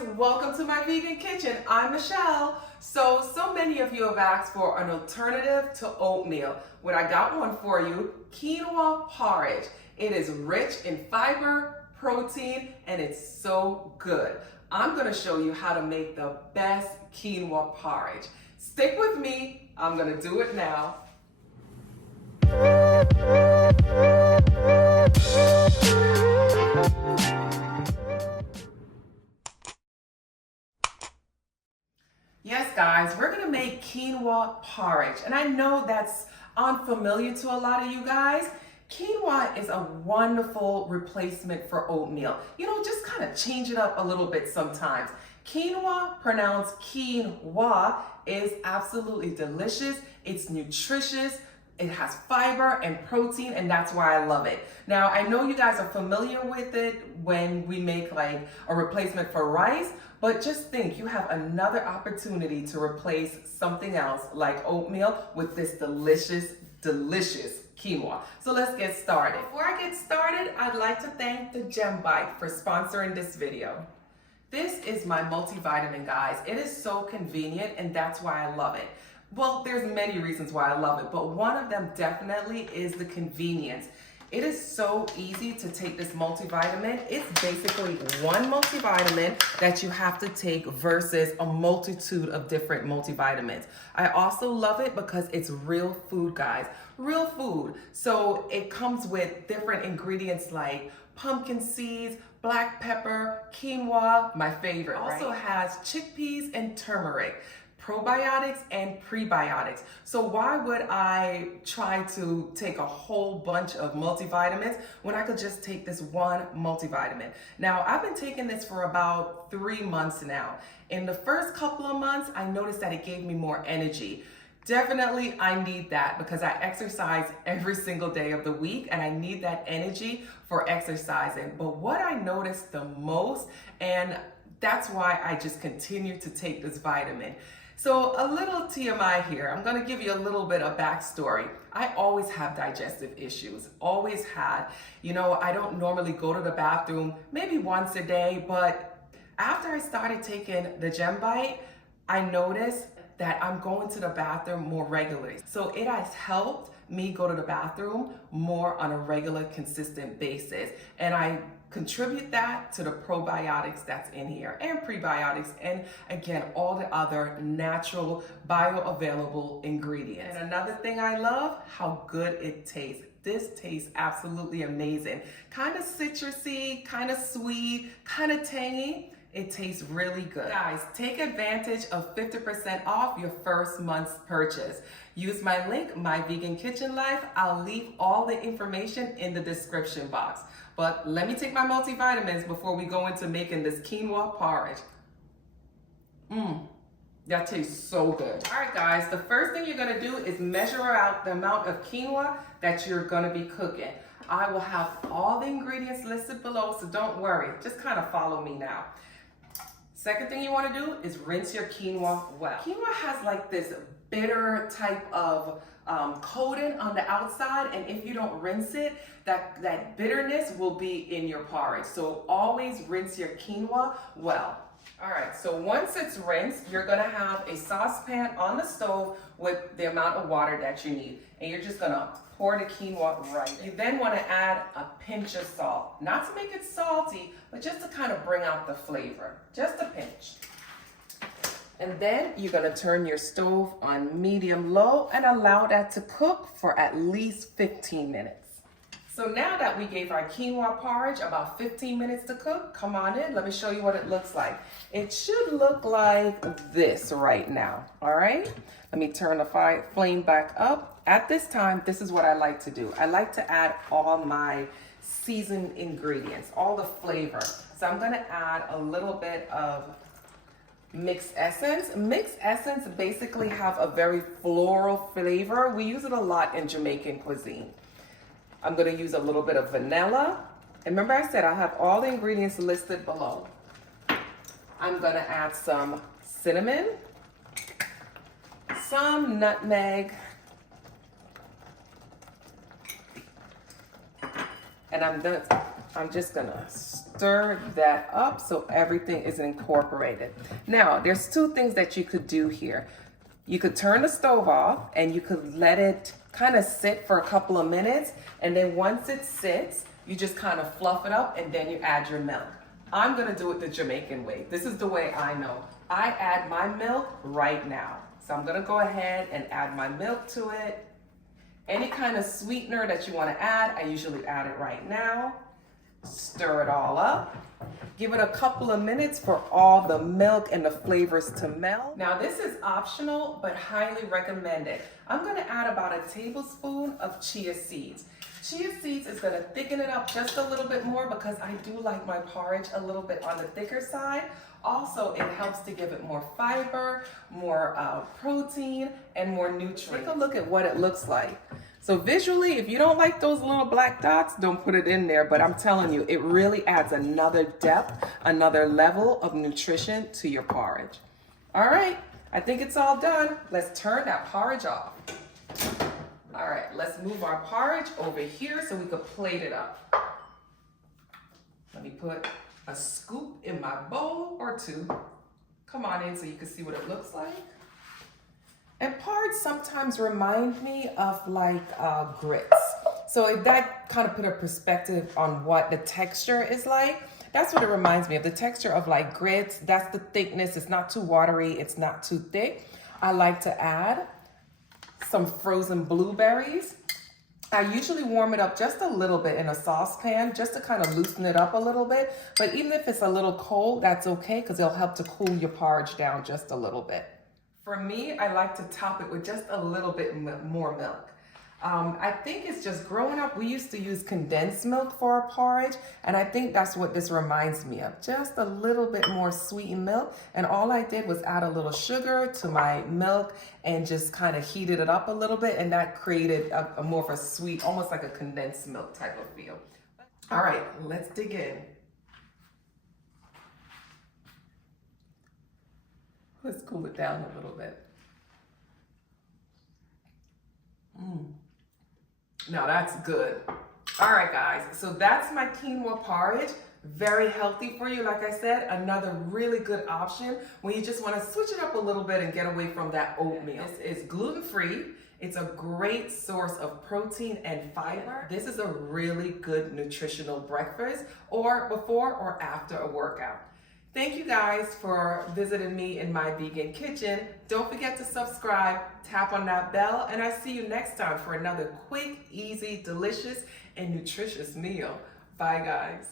welcome to my vegan kitchen. I'm Michelle. So many of you have asked for an alternative to oatmeal. Well, I got one for you, quinoa porridge. It is rich in fiber, protein, and it's so good. I'm gonna show you how to make the best quinoa porridge. Stick with me, I'm gonna do it now. Yes, guys, we're gonna make quinoa porridge. And I know that's unfamiliar to a lot of you guys. Quinoa is a wonderful replacement for oatmeal. You know, just kind of change it up a little bit sometimes. Quinoa, pronounced quinoa, is absolutely delicious. It's nutritious. It has fiber and protein, and that's why I love it. Now, I know you guys are familiar with it when we make like a replacement for rice, but just think you have another opportunity to replace something else like oatmeal with this delicious quinoa. So let's get started. Before I get started, I'd like to thank the GemBik for sponsoring this video. This is my multivitamin, guys. It is so convenient, and that's why I love it. Well, there's many reasons why I love it, but one of them definitely is the convenience. It is so easy to take this multivitamin. It's basically one multivitamin that you have to take versus a multitude of different multivitamins. I also love it because it's real food, guys. Real food. So it comes with different ingredients like pumpkin seeds, black pepper, quinoa, my favorite. Also has chickpeas and turmeric, probiotics and prebiotics. So why would I try to take a whole bunch of multivitamins when I could just take this one multivitamin? Now, I've been taking this for about 3 months now. In the first couple of months, I noticed that it gave me more energy. Definitely, I need that because I exercise every single day of the week and I need that energy for exercising. But what I noticed the most, and that's why I just continue to take this vitamin. So a little TMI here. I'm gonna give you a little bit of backstory. I always have digestive issues, always had. You know, I don't normally go to the bathroom maybe once a day, but after I started taking the GemBik, I noticed that I'm going to the bathroom more regularly. So it has helped me go to the bathroom more on a regular, consistent basis. And I contribute that to the probiotics that's in here and prebiotics and again, all the other natural bioavailable ingredients. And another thing I love, how good it tastes. This tastes absolutely amazing. Kind of citrusy, kind of sweet, kind of tangy. It tastes really good. Guys, take advantage of 50% off your first month's purchase. Use my link, My Vegan Kitchen Life. I'll leave all the information in the description box. But let me take my multivitamins before we go into making this quinoa porridge. That tastes so good. All right, guys, the first thing you're gonna do is measure out the amount of quinoa that you're gonna be cooking. I will have all the ingredients listed below, so don't worry. Just kind of follow me now. Second thing you want to do is rinse your quinoa well. Quinoa has like this bitter type of coating on the outside, and if you don't rinse it, that bitterness will be in your porridge. So always rinse your quinoa well. All right, so once it's rinsed, you're gonna have a saucepan on the stove with the amount of water that you need, and you're just gonna pour the quinoa right in. You then wanna add a pinch of salt, not to make it salty, but just to kind of bring out the flavor, just a pinch. And then you're gonna turn your stove on medium-low and allow that to cook for at least 15 minutes. So now that we gave our quinoa porridge about 15 minutes to cook, come on in, let me show you what it looks like. It should look like this right now, all right? Let me turn the flame back up. At this time, this is what I like to do. I like to add all my seasoned ingredients, all the flavor. So I'm gonna add a little bit of mixed essence. Mixed essence basically have a very floral flavor. We use it a lot in Jamaican cuisine. I'm gonna use a little bit of vanilla. And remember I said I have all the ingredients listed below. I'm gonna add some cinnamon, some nutmeg, and I'm just gonna stir that up so everything is incorporated. Now, there's two things that you could do here. You could turn the stove off and you could let it kind of sit for a couple of minutes, and then once it sits, you just kind of fluff it up and then you add your milk. I'm gonna do it the Jamaican way. This is the way I know. I add my milk right now. So I'm gonna go ahead and add my milk to it. Any kind of sweetener that you wanna add, I usually add it right now. Stir it all up. Give it a couple of minutes for all the milk and the flavors to melt. Now this is optional, but highly recommended. I'm gonna add about a tablespoon of chia seeds. Chia seeds is gonna thicken it up just a little bit more because I do like my porridge a little bit on the thicker side. Also, it helps to give it more fiber, more protein, and more nutrients. Take a look at what it looks like. So visually, if you don't like those little black dots, don't put it in there. But I'm telling you, it really adds another depth, another level of nutrition to your porridge. All right, I think it's all done. Let's turn that porridge off. All right, let's move our porridge over here so we can plate it up. Let me put a scoop in my bowl or two. Come on in so you can see what it looks like. And porridge sometimes remind me of like grits. So if that kind of put a perspective on what the texture is like, that's what it reminds me of. The texture of like grits, that's the thickness. It's not too watery, it's not too thick. I like to add some frozen blueberries. I usually warm it up just a little bit in a saucepan just to kind of loosen it up a little bit. But even if it's a little cold, that's okay because it'll help to cool your porridge down just a little bit. For me, I like to top it with just a little bit more milk. I think it's just growing up, we used to use condensed milk for our porridge, and I think that's what this reminds me of. Just a little bit more sweetened milk, and all I did was add a little sugar to my milk and just kind of heated it up a little bit, and that created a more of a sweet, almost like a condensed milk type of feel. All right, let's dig in. Let's cool it down a little bit. Now that's good. All right, guys, so that's my quinoa porridge. Very healthy for you. Like I said, another really good option when you just want to switch it up a little bit and get away from that oatmeal. This is gluten-free. It's a great source of protein and fiber. This is a really good nutritional breakfast or before or after a workout. Thank you guys for visiting me in my vegan kitchen. Don't forget to subscribe, tap on that bell, and I see you next time for another quick, easy, delicious, and nutritious meal. Bye, guys.